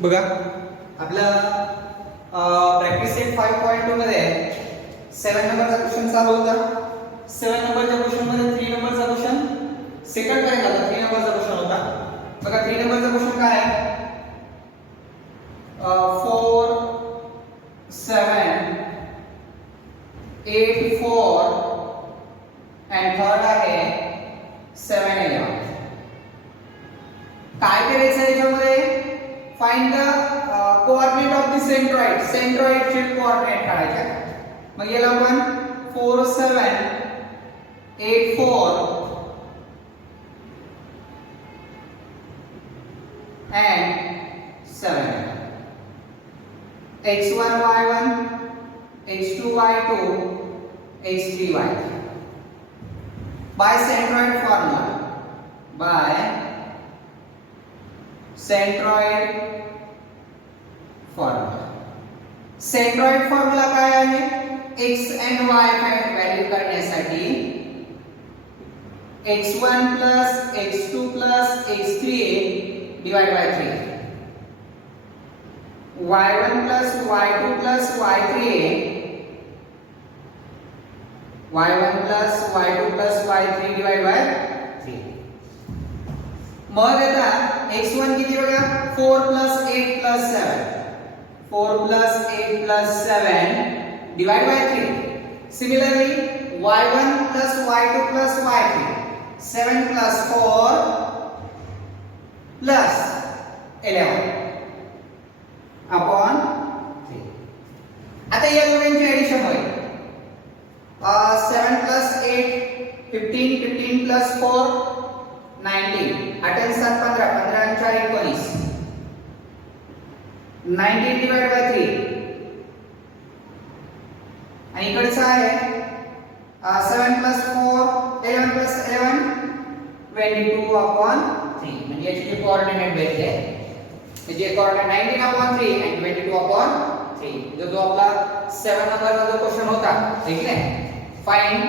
बघा आपल्या practice set 5.2 मध्ये 7 नंबरचा क्वेश्चन चालू होता. 7 नंबरच्या क्वेश्चन मध्ये 3 नंबरचा क्वेश्चन सेकंड काय झाला, 3 नंबरचा क्वेश्चन होता. बघा 3 नंबरचा क्वेश्चन काय आहे, 4 7 8 4 and थर्ड आहे 7 11. काय करायचं आहे याच्यामध्ये, find the coordinate of the centroid. सेंट्रॉइडचे कोऑर्डिनेट काढायचे. मग याला आपण 4 7 8 4 and 7 x1 y1 x2 y2 x3 y3 by centroid formula. By centroid formula. Centroid formula काय आहे, x and y व्हॅल्यू काढण्यासाठी x1 x2 x3 divide by 3, y1 y2 y3 y1 y2 y3 divide by 3. मग आता x1 किती बघा, 4 8 7, 4 8 7 divide by 3. Similarly y1 y2 y3, 7 4 11 upon 3. आता या दोघांची एडिशन होईल. 7 8 15 15 4 19, 8 and 7 15, 15 and 4 19, 19 divided by 3. आणि इकडचं आहे 7 4 11 11 22 upon 3. म्हणजे याचे जे कोऑर्डिनेट भेटले, म्हणजे कोऑर्डिनेट 19 upon 3 and 22 upon 3. जो आपला 7 नंबरचा जो क्वेश्चन होता, ठीक आहे, फाइंड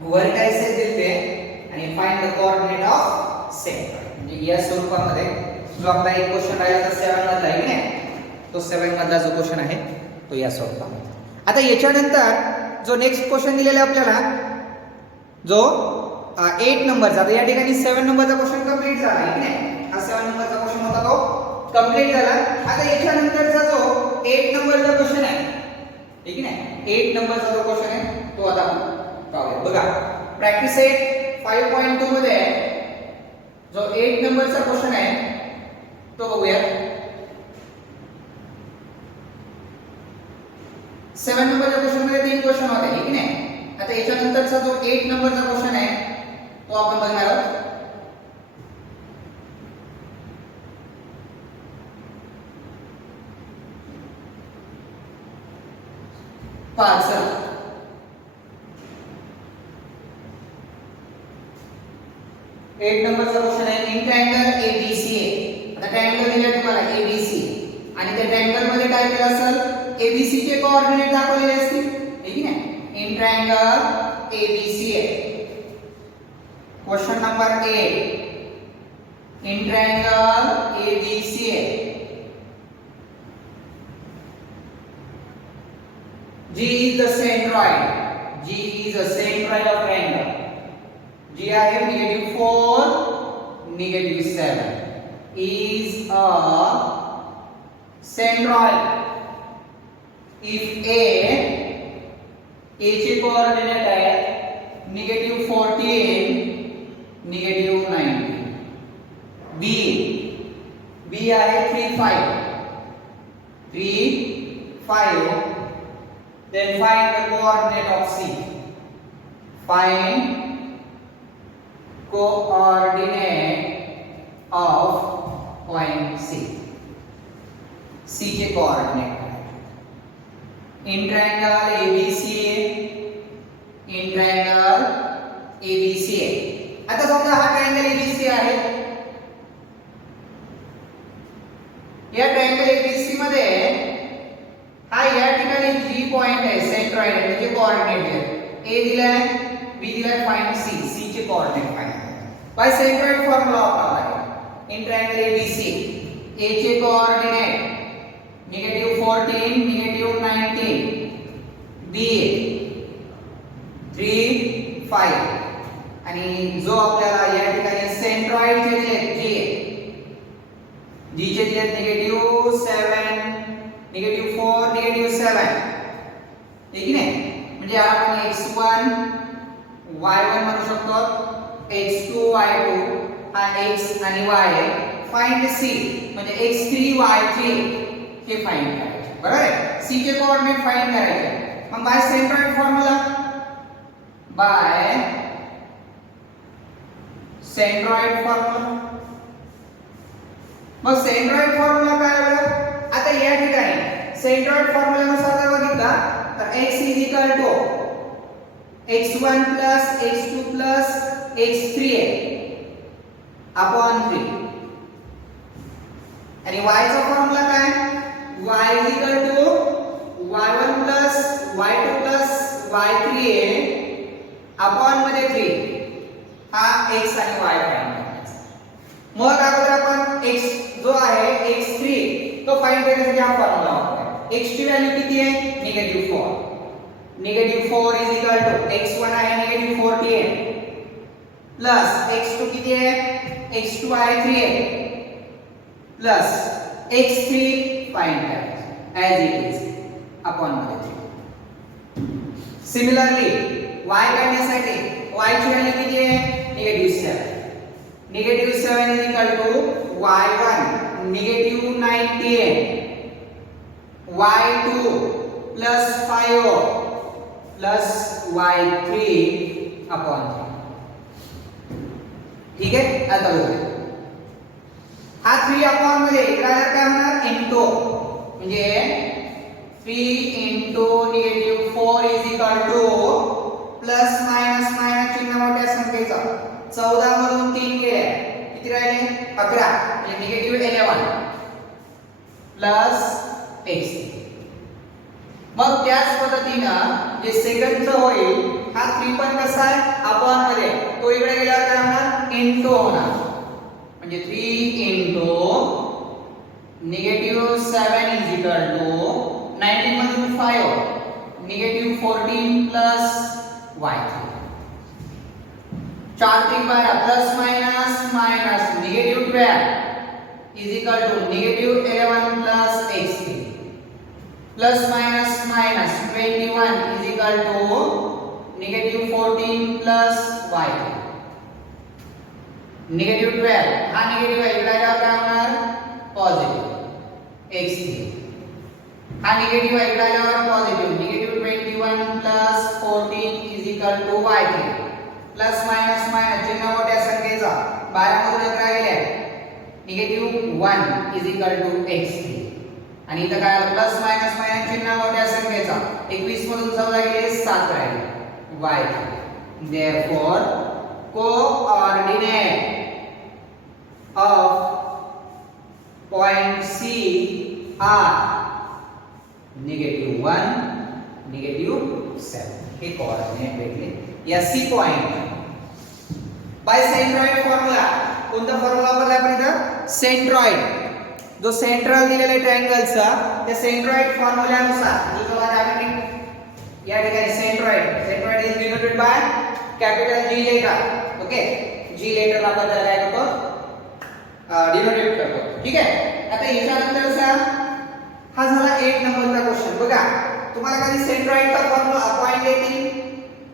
व्हर्टायसेस दिले आणि find the coordinate of centre. म्हणजे या स्वरूपामध्ये जो आपला एक क्वेश्चन राहिला तर 7 मधला आहे की नाही, तो 7 मधला जो क्वेश्चन आहे तो या स्वरूपामध्ये. आता याच्यानंतर जो नेक्स्ट क्वेश्चन दिलेला आहे आपल्याला, जो 8 नंबरचा. आता या ठिकाणी 7 नंबरचा क्वेश्चन कंप्लीट झाला आहे की नाही, हा 7 नंबरचा क्वेश्चन होता तो कंप्लीट झाला. आता याच्यानंतरचा जो 8 नंबरचा क्वेश्चन आहे, ठीक आहे, 8 नंबरचा जो क्वेश्चन आहे तो आता पाहूया. बघा प्रॅक्टिस सेट 5.2 मध्ये जो 8 नंबरचा क्वेश्चन आहे तो बघूया. 7 नंबरच्या क्वेश्चन मध्ये 3 क्वेश्चन होते, ठीक आहे. आता याच्यानंतरचा जो 8 नंबरचा क्वेश्चन आहे तो आपण बघणार आहोत. पार्सल 8 नंबरचा क्वेश्चन आहे, इन ट्रायंगल एबीसी. आता ट्रायंगल दिला तुम्हाला एबीसी आणि त्या ट्रायंगल मध्ये काय केलं असेल, एबीसी चे कोऑर्डिनेट दाखवलेले असतील, ठीक आहे. In triangle ABC. Question number 8, in triangle ABC. G is the centroid. G is the centroid of triangle. G आहे -4 -7 is a centroid if A चे कोऑर्डिनेट आहे -14 -19. B आहे 3 5. Then find the coordinate of C. Find coordinate of point C. C चे coordinate. In triangle ABC. In triangle ABC. आता समजा हा triangle ABC आहे. या ट्रायंगल ABC मध्ये हा या ठिकाणी G पॉइंट आहे, सेंट्रॉइड आहे, म्हणजे कोऑर्डिनेट आहे. A दिलाय, B दिलाय, फाइंड C. C चे coordinate find by centroid formula वापरला आहे. इन ट्रायंगल ABC A चे कोऑर्डिनेट -14 -19 B 3 5 आणि जो आपल्याला या ठिकाणी सेंट्रॉइडचे जे G चे जे -7 -4 -7 ठीक आहे म्हणजे आपण x1 y1 म्हणू शकतो x2 y2 हा x आणि y आहे फाइंड c म्हणजे x3 y3 हे फाइंड करायचे बरोबर आहे c चे कोऑर्डिनेट फाइंड करायचे मग by centroid formula by centroid formula मग सेंट्रॉइड फॉर्म्युला काय बघा आता या ठिकाणी सेंट्रॉइड फॉर्म्युलानुसार जर बघितला तर x x1 x2 x3 upon 3 आणि y चा फॉर्म्युला काय y y1 y2 y3 upon मध्ये 3 हा x आणि y फाइंड करायचा मग अगोदर आपण x जो आहे x3 तो फाइंड करण्यासाठी हा फॉर्म्युला वापरूया x ची व्हॅल्यू किती आहे -4 -4 is equal to x1 आहे -48 प्लस x2 किती आहे x2 आहे 3 आहे प्लस x3 फाइंड करायचा as it is upon मध्ये 3 सिमिलरली y काढण्यासाठी y ची व्हॅल्यू किती आहे -7 -7 is equal to y1 -98 y2 plus 5 plus y3 upon 3 ठीक आहे आता बघूया हा 3 अपॉन मध्ये इकडे काय होणार इनटू म्हणजे 3 into -4 is equal to plus minus minus चिन्ह मोठ्या संख्येचा 14 मधून 3 गेले किती राहिले 11 म्हणजे -11 प्लस x मग त्याच पद्धतीने जे सेकंडचं होईल हा 3 पण कसा आहे अपॉन मध्ये तो इकडे गेल्यावर काय होणार इनटू होणार म्हणजे 3 into -7 is equal to 19 मधून 5 -14 plus y3 4 3 12 plus minus minus -12 is equal to -11 plus x3 plus minus minus 21 is equal to -14 plus y3 -12 हा निगेटिव्ह आहे इकडे काय होणार पॉझिटिव्ह x3 हा निगेटिव्ह आहे इकडे आल्यावर positive -21 plus 14 is equal to y3 plus minus minus चिन्ह मोठ्या संख्येचा 12 मधून एक राहिले -1 is equal to x3 आणि इथं काय आलं प्लस मायनस मायनस चिन्ह मोठ्या संख्येचा 21 मधून 14 गेले 7 राहिले y3 therefore coordinate of point C are -1 -7 हे कोऑर्डिनेट भेटले या C point by centroid formula कोणता फॉर्म्युला वापरला आपण इथं सेंट्रॉइड जो सेंट्रल दिलेला ट्रायंगलचा त्या सेंट्रॉइड फॉर्म्युल्यानुसार जो तुम्हाला डायमेट्रिक या ठिकाणी centroid is denoted by capital G letter okay G letter आपण त्याला काय करतो डिनोटेट करतो ठीक आहे आता याच्यानंतरचा हा झाला 1 नंबरचा क्वेश्चन बघा तुम्हाला कधी सेंट्रॉइडचा फॉर्म्युला पॉइंट देतील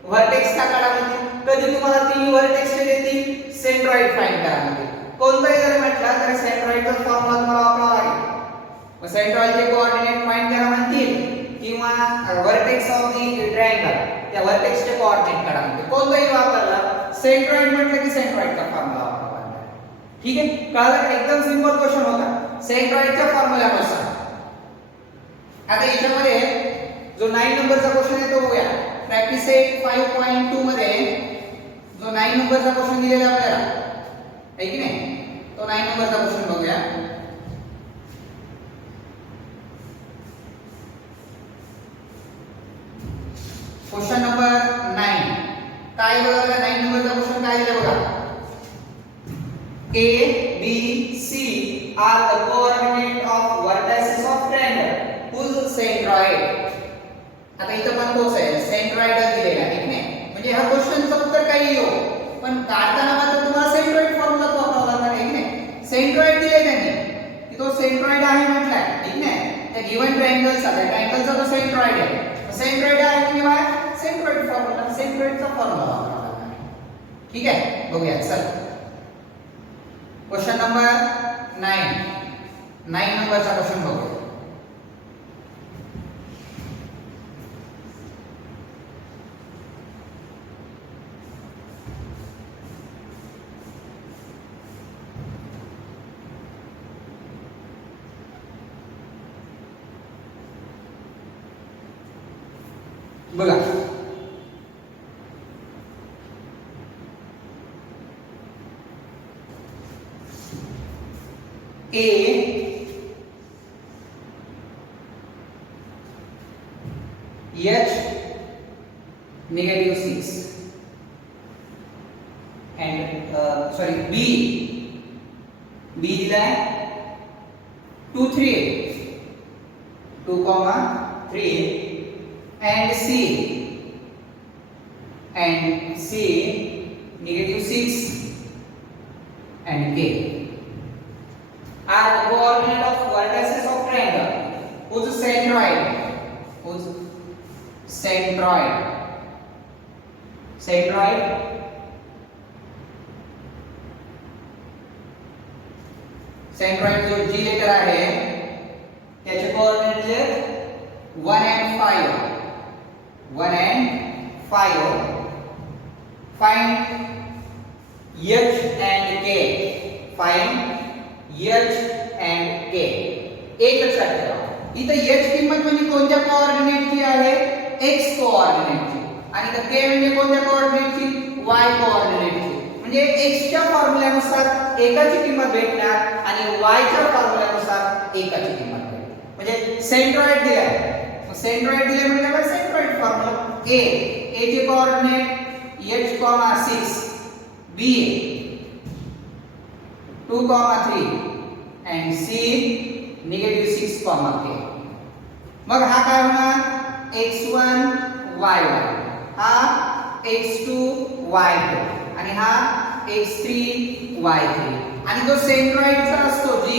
व्हर्टेक्सचा काढा म्हणतील कधी तुम्हाला तीन व्हर्टेक्सचे देतील सेंट्रॉइड फाइंड करा म्हणतील कोणताही जर म्हटलं तर सेंट्रॉइडचा फॉर्म्युला तुम्हाला वापरावा लागेल मग सेंट्रॉइडचे कोऑर्डिनेट फाइंड करा म्हणतील किंवा व्हर्टेक्स ऑफ द ट्रायंगल त्या व्हर्टेक्सचे कोऑर्डिनेट काढा म्हणतील कोणताही वापरला सेंट्रॉइड म्हटलं की सेंट्रॉइडचा फॉर्म्युला वापरावा लागेल ठीक आहे कळलं एकदम सिंपल क्वेश्चन होता सेंट्रॉइडच्या फॉर्म्युल्यानुसार आता याच्यामध्ये जो 9 नंबरचा क्वेश्चन आहे तो बघूया प्रॅक्टिस सेट 5.2 मध्ये जो 9 नंबरचा क्वेश्चन दिलेला आपल्याला आहे की नाही तो 9 नंबरचा क्वेश्चन बघूया क्वेश्चन नंबर 9 काय बघा 9 नंबरचा क्वेश्चन काय दिला बघा A B C are the coordinates centroid. आता इथं पण तोच आहे, सेंट्रॉइड दिलेला आहे, ठीक आहे. म्हणजे हा क्वेश्चनचं उत्तर काही येऊ, पण काढताना मात्र तुम्हाला सेंट्रॉइड फॉर्म्युला वापरावा लागणार आहे, ठीक आहे. सेंट्रॉइड दिले त्यांनी की तो सेंट्रॉइड आहे म्हटलाय, ठीक आहे. त्या गिवन ट्रायंगलचा, त्या ट्रायंगलचा तो सेंट्रॉइड आहे. सेंट्रॉइड आहे किंवा सेंट्रॉइड फॉर्म्युला, सेंट्रॉइडचा फॉर्म्युला वापरावा लागणार आहे, ठीक आहे. बघूया चल. क्वेश्चन नंबर 9 नंबरचा क्वेश्चन बघूया. बघा A H -6 and B दिला आहे 2 3 and C -6 and K are the coordinate of vertices of triangle whose centroid जो G लेटर आहे त्याचे कोऑर्डिनेट जे 1 and 5 find H and K एक लक्षात ठेवा. इथं H किंमत म्हणजे कोणत्या कोऑर्डिनेटची आहे? x कोऑर्डिनेटची. आणि इथं K म्हणजे कोणत्या कोऑर्डिनेटची? y कोऑर्डिनेटची. म्हणजे x च्या फॉर्म्युल्यानुसार एकाची किंमत भेटणार आणि y च्या फॉर्म्युल्यानुसार एकाची किंमत भेटणार. म्हणजे सेंट्रॉइड दिलाय. मग सेंट्रॉइड दिले म्हणजे काय? सेंट्रॉइड फॉर्म्युला A चे coordinate H,6 B 2, 3 and C -6, K. मग हा काय होणार? x1 y1 हा x2 y2 आणि हा x3 y3 आणि जो सेंट्रॉइडचा असतो G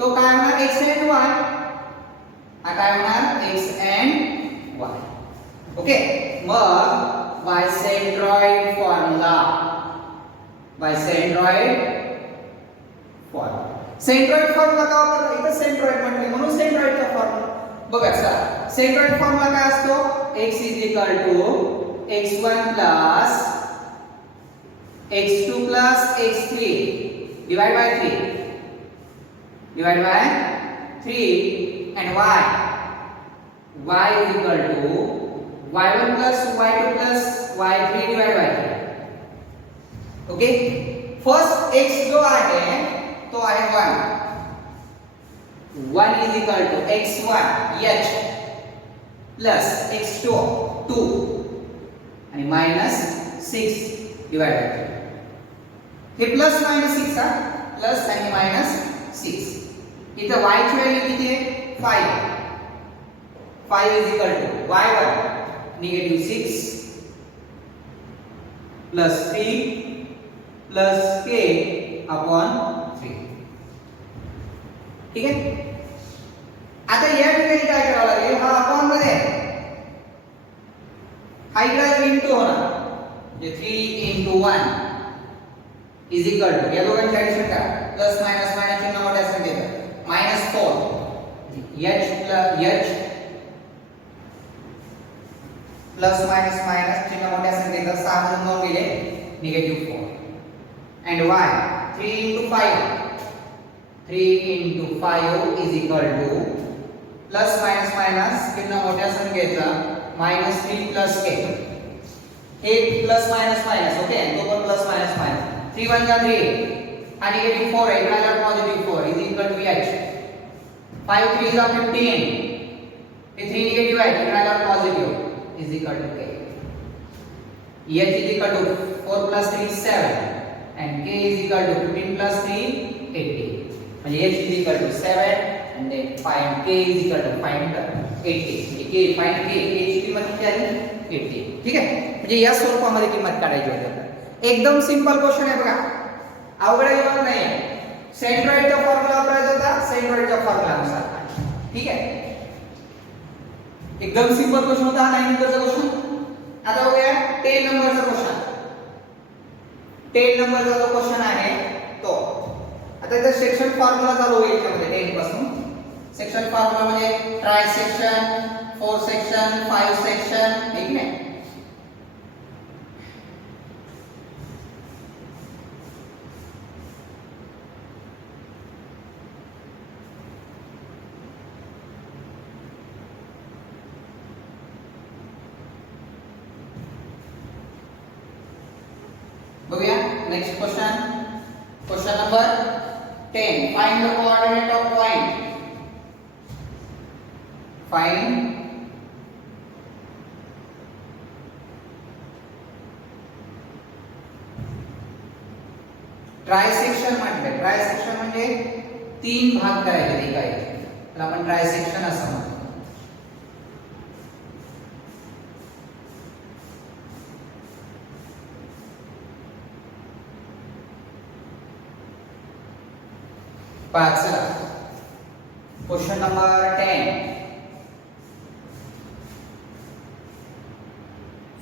तो काय होणार? x and y. हा काय होणार? x and y. ओके. मग by centroid formula centroid formula का वापरला? इथं सेंट्रॉइड म्हटले म्हणून सेंट्रॉइडचा फॉर्म्युला. बघा चला, सेंट्रॉइड फॉर्म्युला काय असतो? x x1 x2 x3 divide by 3 and y y y1 y2 y3 divide by 3. Okay. First x जो आहे तो आहे 1 x1 h x2 2 आणि -6 डिवाइड बाय 3. हे प्लस मायनस 6 हा प्लस आणि -6. इथं y ची व्हॅल्यू किती आहे? 5 y1 -6 +3 + k upon 3. ठीक आहे. आता या ठिकाणी काय करावं लागेल? हा अपॉन मध्ये हा इकडे इंटू होणार म्हणजे 3 × 1 या दोघांची ऍडिशन करा. प्लस मायनस चिन्ह मोठ्या संख्येत -4 h प्लस मायनस चिन्ह मोठ्या संख्येत 6 म्हणून नोंद केले -4 and y 3 × 5 प्लस मायनस चिन्ह मोठ्या संख्येचा -3 + k. हे प्लस मायनस ओके तो पण प्लस मायनस 3 1 जा 3 आणि -4 आहे इकडे आला +4 h 5 3 जा 15 हे 3 निगेटिव्ह आहे इकडे आला positive k. h 4 + 3 7 and k 15 + 3 18. म्हणजे h 7 and then find k 5 80 K find के ची किंमत किती आली 80. ठीक आहे. म्हणजे या स्वरूपामध्ये किंमत काढायची होती आपल्याला. एकदम सिंपल क्वेश्चन आहे बघा. अवघड आहे नाही. सेंट्रॉइडचा फॉर्म्युला वापरायचा होता, सेंट्रॉइडच्या फॉर्म्युलानुसार. ठीक आहे. एकदम सिंपल क्वेश्चन होता 9 नंबरचा क्वेश्चन. आता बघूया 10 नंबरचा क्वेश्चन. 10 नंबरचा जो क्वेश्चन आहे तो आता इथे सेक्शन फॉर्म्युला चालू होईल याच्यामध्ये 10 पासून. सेक्शन फॉर्म्युला म्हणजे ट्राय सेक्शन, 4 सेक्शन, 5 सेक्शन, ठीक आहे. बघूया next question. Question number 10. Find the coordinate of point. Find trisection म्हटलं. ट्रायसेक्शन म्हणजे 3 भाग करायचे एका याचे. तर आपण ट्रायसेक्शन असं म्हणतो. पाचला question number 10.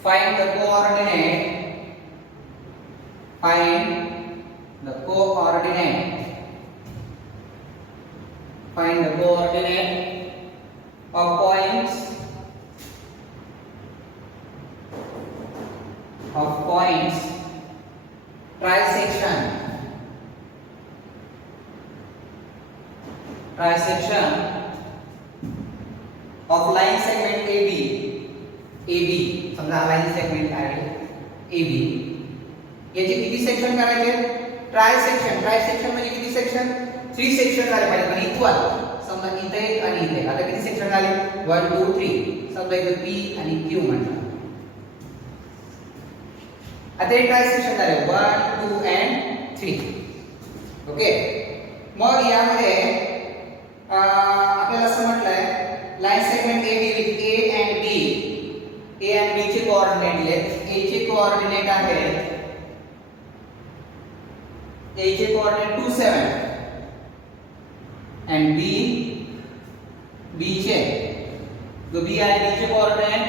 Find the coordinate. Find the coordinate. Find the coordinate of points. Of points trisection. Trisection of line segment AB. AB समजा लाइन सेगमेंट आहे AB. याचे किती सेक्शन करायचे? ट्रायसेक्शन. ट्रायसेक्शन म्हणजे किती सेक्शन? 3 सेक्शन झाले पाहिजे पण इक्वल. समजा इथे एक आणि इथे. आता किती सेक्शन झाले? 1 2 3. समजा इथे P आणि Q म्हटलं. आता हे ट्रायसेक्शन झाले 1 2 and 3. ओके. मग यामध्ये आपल्याला असं म्हटलंय line segment AB with A and B. A and B चे कोऑर्डिनेट दिलेत. A चे कोऑर्डिनेट आहे A चे कोऑर्डिनेट 2 7 and B चे जो B आहे B चे कोऑर्डिनेट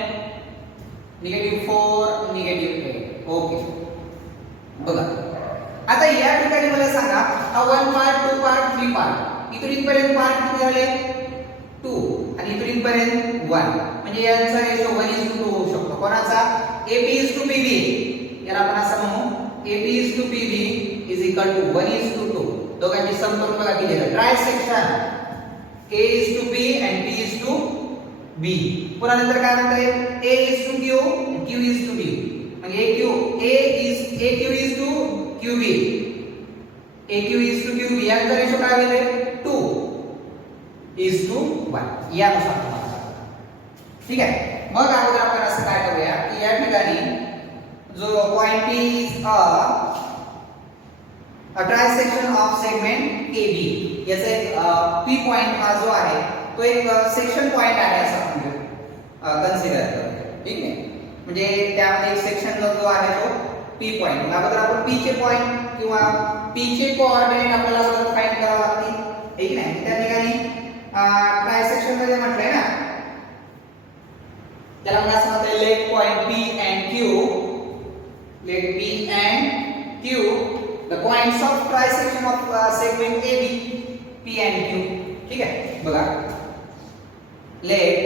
-4 -8. ओके. बघा आता या ठिकाणी मला सांगा हा 1 पार्ट 2 पार्ट 3 पार्ट इथून इथपर्यंत पार्ट किती झाले 2 आणि इथून इथपर्यंत 1 म्हणजे यांचा रेशो 1:2 होऊ शकतो. कोणाचा? AB/PB. याला आपण असं म्हणू AB/PB = 1:2. दोघांची समतोल बघा किती आहे. ट्रायसेक्शन A/B and B/B. पुन्हा नंतर काय म्हणताय A/Q Q/B म्हणजे AQ/QB. AQ/QB यांचा रेशो काय होईल 2:1 यानुसार तुम्हाला सांगतो. ठीक आहे. मग अगोदर आपण असं काय करूया की या ठिकाणी जो point is a trisection of segment AB. याचा एक P पॉइंट हा जो आहे तो एक सेक्शन पॉइंट आहे असं आपण कन्सिडर करूया. ठीक आहे. म्हणजे त्यामध्ये एक सेक्शन जो आहे तो P पॉइंट. अगोदर आपण P चे पॉइंट किंवा P चे कोऑर्डिनेट आपल्याला अगोदर फाइंड करावे लागतील. ठीक आहे. त्या ठिकाणी ट्रायसेक्शन मध्ये म्हटलंय ना त्याला आपण असं म्हणतो let point P and Q. Let P and Q the points of trisection of segment AB P and Q. ठीक आहे. बघा late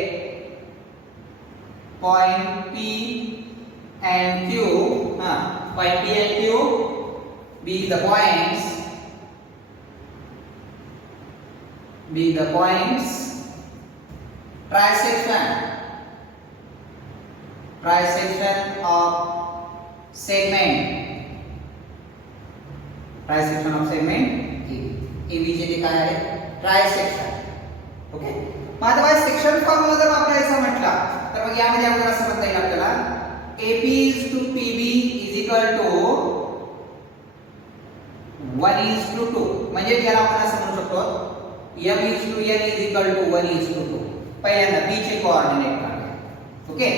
point P and Q point P and Q be the points trisection of segment AB चे काय आहे ट्रायसेक्शन. Okay. मग आता section formula जर वापरायचा म्हटला तर मग यामध्ये आपल्याला असं म्हणता येईल आपल्याला AB/PB = 1:2 म्हणजे याला आपण असं म्हणू शकतो M/N = 1:2. पहिल्यांदा b चे कोऑर्डिनेट काढूया. ओके,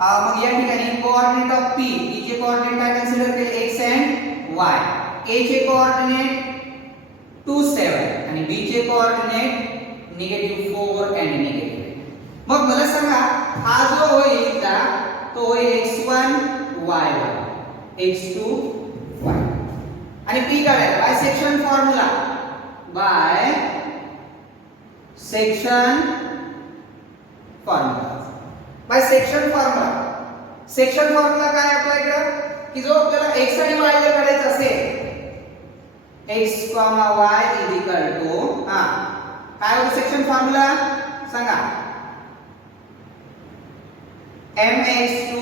मग या ठिकाणी कोऑर्डिनेट ऑफ p, p चे कोऑर्डिनेट काय कन्सिडर केले x and y. a चे कोऑर्डिनेट 2 7 आणि b चे कोऑर्डिनेट -4 and -8. मग मला सांगा हा जो होईल तो होईल x1 y1 x2 y आणि p काढायला by section formula, by section formula, by section formula. Section formula काय आपल्याकडे की जो आपल्याला x आणि y जर काढायचा असेल x, y is equal to काय होतं सेक्शन फॉर्म्युला सांगा, mx2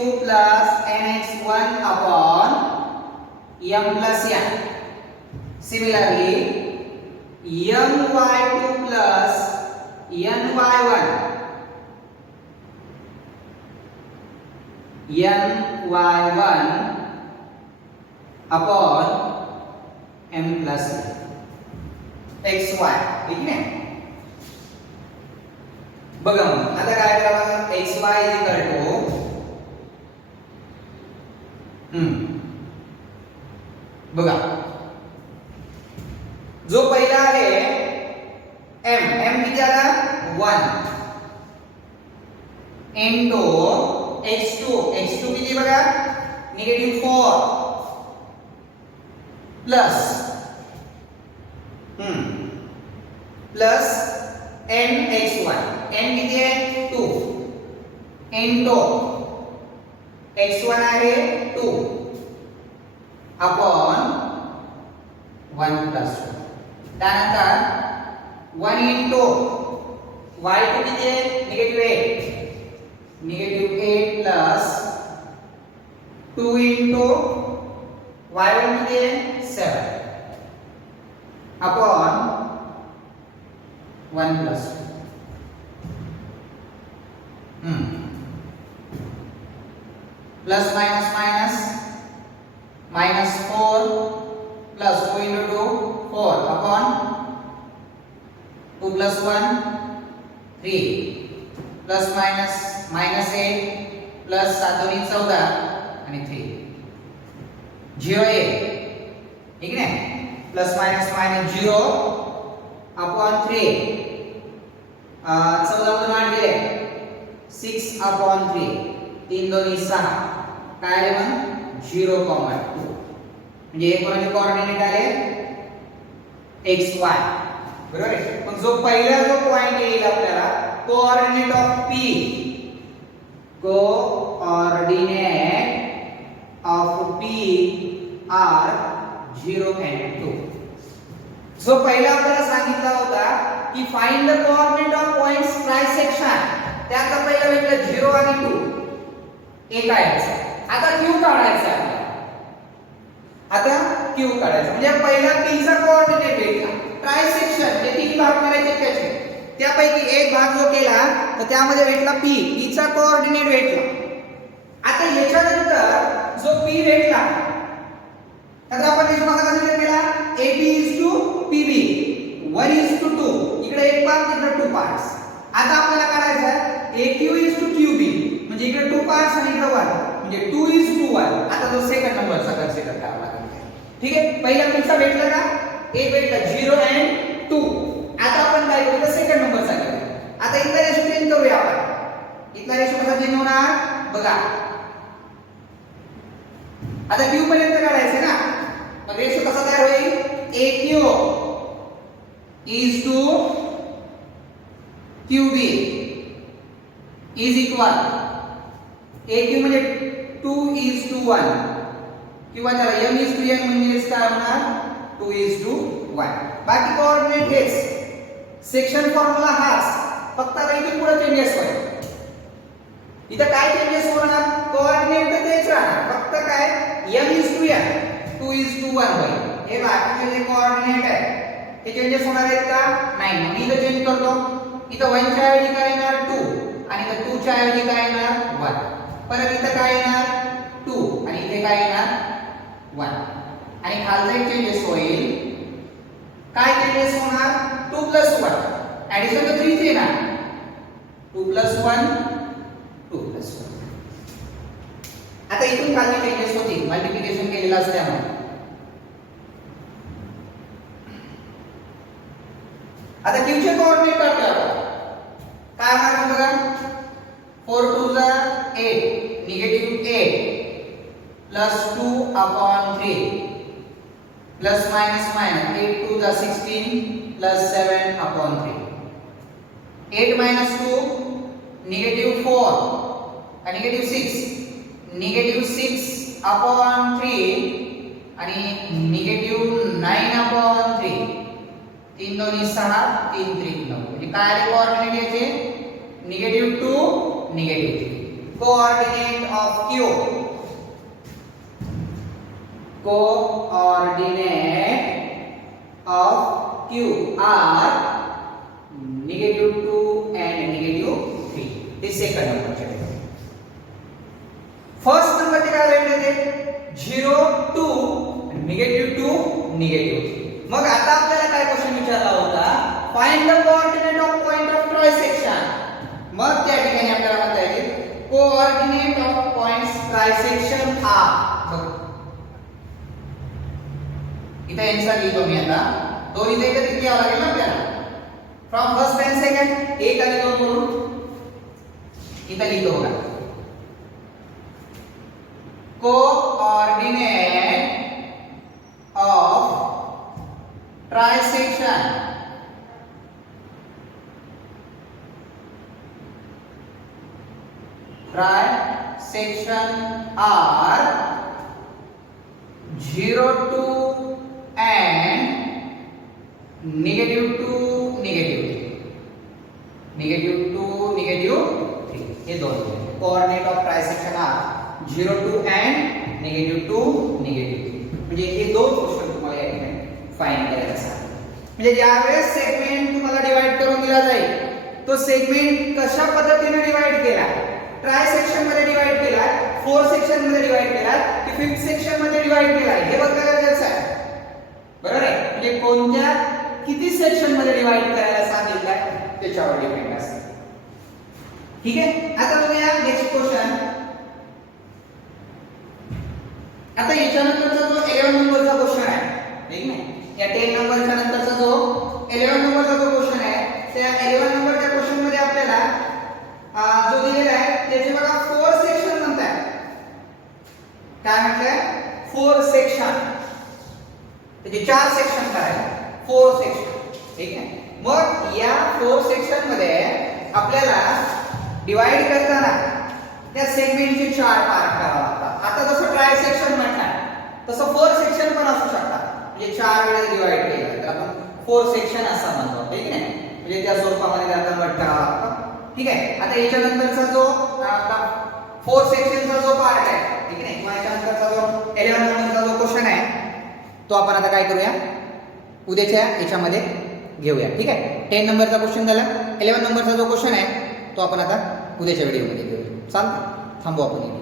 nx1 upon m plus n. Similarly, my2 plus ny1 upon m plus xy. ठीक आहे, बघा मग आता काय करावं, xy इज इक्वल टू बघा जो पहिला आहे m किती आला 1 into x2 किती बघा -4 प्लस प्लस nxy, n किती आहे 2 into x1 आहे 2 upon 1 plus 2. त्यानंतर 1 into y2 किती आहे -8 plus 2 into y1 किती आहे 7 upon 1 plus 2. Plus minus -4 plus 2 into 2 4 upon 2 plus 1 3 plus minus -8 plus 7 2 14 आणि 3 0 8. ठीक आहे, प्लस मायनस 0 अपॉन 3 14 मधून 8 गेले 6 अपॉन 3 3 2 6 काय आले मग 0,2 म्हणजे हे कोणाचे कोऑर्डिनेट आले xy. बरोबर आहे. मग जो पहिला जो पॉइंट येईल आपल्याला coordinate of p, coordinate of p are 0 and 2. जो पहिला आपल्याला सांगितला होता की find the coordinate of points trisection, त्यात पहिला भेटलं 0 आणि 2 एक आहे. आता q काढायचा आहे. आता q काढायचा म्हणजे पहिला p चा कोऑर्डिनेट भेटला, ट्रायसेक्शन जे तीन भाग करायचे त्याचे त्यापैकी एक भाग जो केला तर त्यामध्ये भेटला p चा कोऑर्डिनेट भेटला. आता याच्यानंतर जो p भेटला तर आपण रेशो कसा कन्सिडर केला ab pb 1:2 इकडे एक पार्ट इकडे 2 पार्ट्स. आता आपल्याला करायचं आहे aq qb म्हणजे इकडे 2 पार्ट्स आणि इकडे 1 म्हणजे 2:1. आता जो सेकंड नंबरचा कन्सिडर करावा लागेल. ठीक आहे, पहिला p चा भेटला का a भेटला 0 and 2. आता आपण काय करूया सेकंड नंबरचा घेऊया. आता इथला रेशो चेंज करूया आपण. इथला रेशो कसा चेंज होणार बघा. आता q पर्यंत काढायचं ना, मग रेशो कसा तयार होईल aq qb is equal aq म्हणजे 2:1 किंवा त्याला m म्हणजे काय होणार 2:1. बाकी कोऑर्डिनेट हेच, सेक्शन फॉर्म्युला हाच, फक्त आता इथे पुढे चेंजेस होईल. इथे काय चेंजेस होणार कोऑर्डिनेट तर तेच राहणार, फक्त काय m 2:1 होईल. हे बाकीचे जे कोऑर्डिनेट आहे हे चेंजेस होणार आहेत का नाही. मग इथे चेंज करतो, इथे 1 च्या ऐवजी काय येणार 2 आणि इथे 2 च्या ऐवजी काय येणार 1. परत इथे काय येणार 2 आणि इथे काय येणार 1 आणि खालचा एक चेंजेस होईल. काय चेंजेस होणार 2 + 1 ऍडिशन तो 3 चे ना 2 + 1 2 + 1. आता इथून खाली चेंजेस होतील मल्टिप्लिकेशन केलेलं असल्यामुळे. आता q चे कोऑर्डिनेट टाकल्यावर काय होणार बघा 4 2 = 8 निगेटिव्ह 8 + 2/3 प्लस माइनस 8 2 = 16 + 7/3. 8 - 2 -4 आणि -6 -6/3 आणि -9/3. 3 2 6 3 3 9 म्हणजे काय आले कोऑर्डिनेट याचे -2 -3. Coordinate of q are -2 and -3. ते सेकंड नंबरचे. फर्स्ट नंबर ते काय भेटले ते 0 2 -2 -3. मग आता आपल्याला काय क्वेश्चन विचारला होता find the coordinate of point of trisection. मग त्या ठिकाणी आपल्याला म्हणता येईल coordinate of points trisection are. इथे आन्सर लिहितो मी आता. दोन इथे एकत्रित लिहावं लागेल ना आपल्याला फ्रॉम फर्स्ट एंड सेकंड. 1 आणि 2 करून इथे लिहितो बघा कोऑर्डिनेट ऑफ ट्रायसेक्शन आर 0 2 and -2 -3. हे दोन कोऑर्डिनेट ऑफ ट्रायसेक्शन आर 0 2 and -2 -3. म्हणजे हे दोन क्वेश्चन तुम्हाला या ठिकाणी फाइंड करायचे असतात. म्हणजे ज्यावेळेस सेगमेंट तुम्हाला डिवाइड करून दिला जाईल तो सेगमेंट कशा पद्धतीने डिवाइड केला ट्रायसेक्शन मध्ये डिवाइड केला 4 सेक्शन मध्ये डिवाइड केला की 5th सेक्शन मध्ये डिवाइड केला हे बघणं गरजेचं आहे. बरोबर आहे. म्हणजे कोणत्या किती सेक्शन मध्ये डिवाइड करायला सांगितलंय त्याच्यावर डिपेंड असते. ठीक आहे. आता बघूया नेक्स्ट क्वेश्चन. आता याच्यानंतरचा जो 11 नंबरचा क्वेश्चन आहे ठीक आहे या 10 नंबरच्या नंतरचा जो 11 नंबरचा जो क्वेश्चन आहे त्या 11 नंबरच्या क्वेश्चन मध्ये आपल्याला जो दिलेला आहे त्याचे बघा 4 सेक्शन म्हणतात. काय म्हटलंय 4 सेक्शन. त्याचे 4 सेक्शन करायचे 4 सेक्शन. ठीक आहे. मग या 4 सेक्शन मध्ये आपल्याला डिवाइड करताना त्या सेगमेंटचे 4 पार्ट करावे लागतात. आता जसं ट्रायसेक्शन म्हटलं तसं 4 सेक्शन पण असू शकतात. म्हणजे 4 वेळेस डिवाइड केलं तर आपण 4 सेक्शन असं म्हणतो. ठीक आहे. म्हणजे त्या स्वरूपामध्ये कन्वर्ट करावं लागतं. ठीक आहे. आता याच्यानंतरचा जो आपला 4 सेक्शनचा जो पार्ट आहे ठीक आहे किंवा याच्यानंतरचा जो 11 नंबरचा जो क्वेश्चन आहे तो आपण आता काय करूया उद्याच्या याच्यामध्ये घेऊया. ठीक आहे. 10 नंबरचा क्वेश्चन झाला. 11 नंबरचा जो क्वेश्चन आहे तो आपण आता उद्याच्या व्हिडिओमध्ये घेऊया. चालतं. थांबू आपण इथे.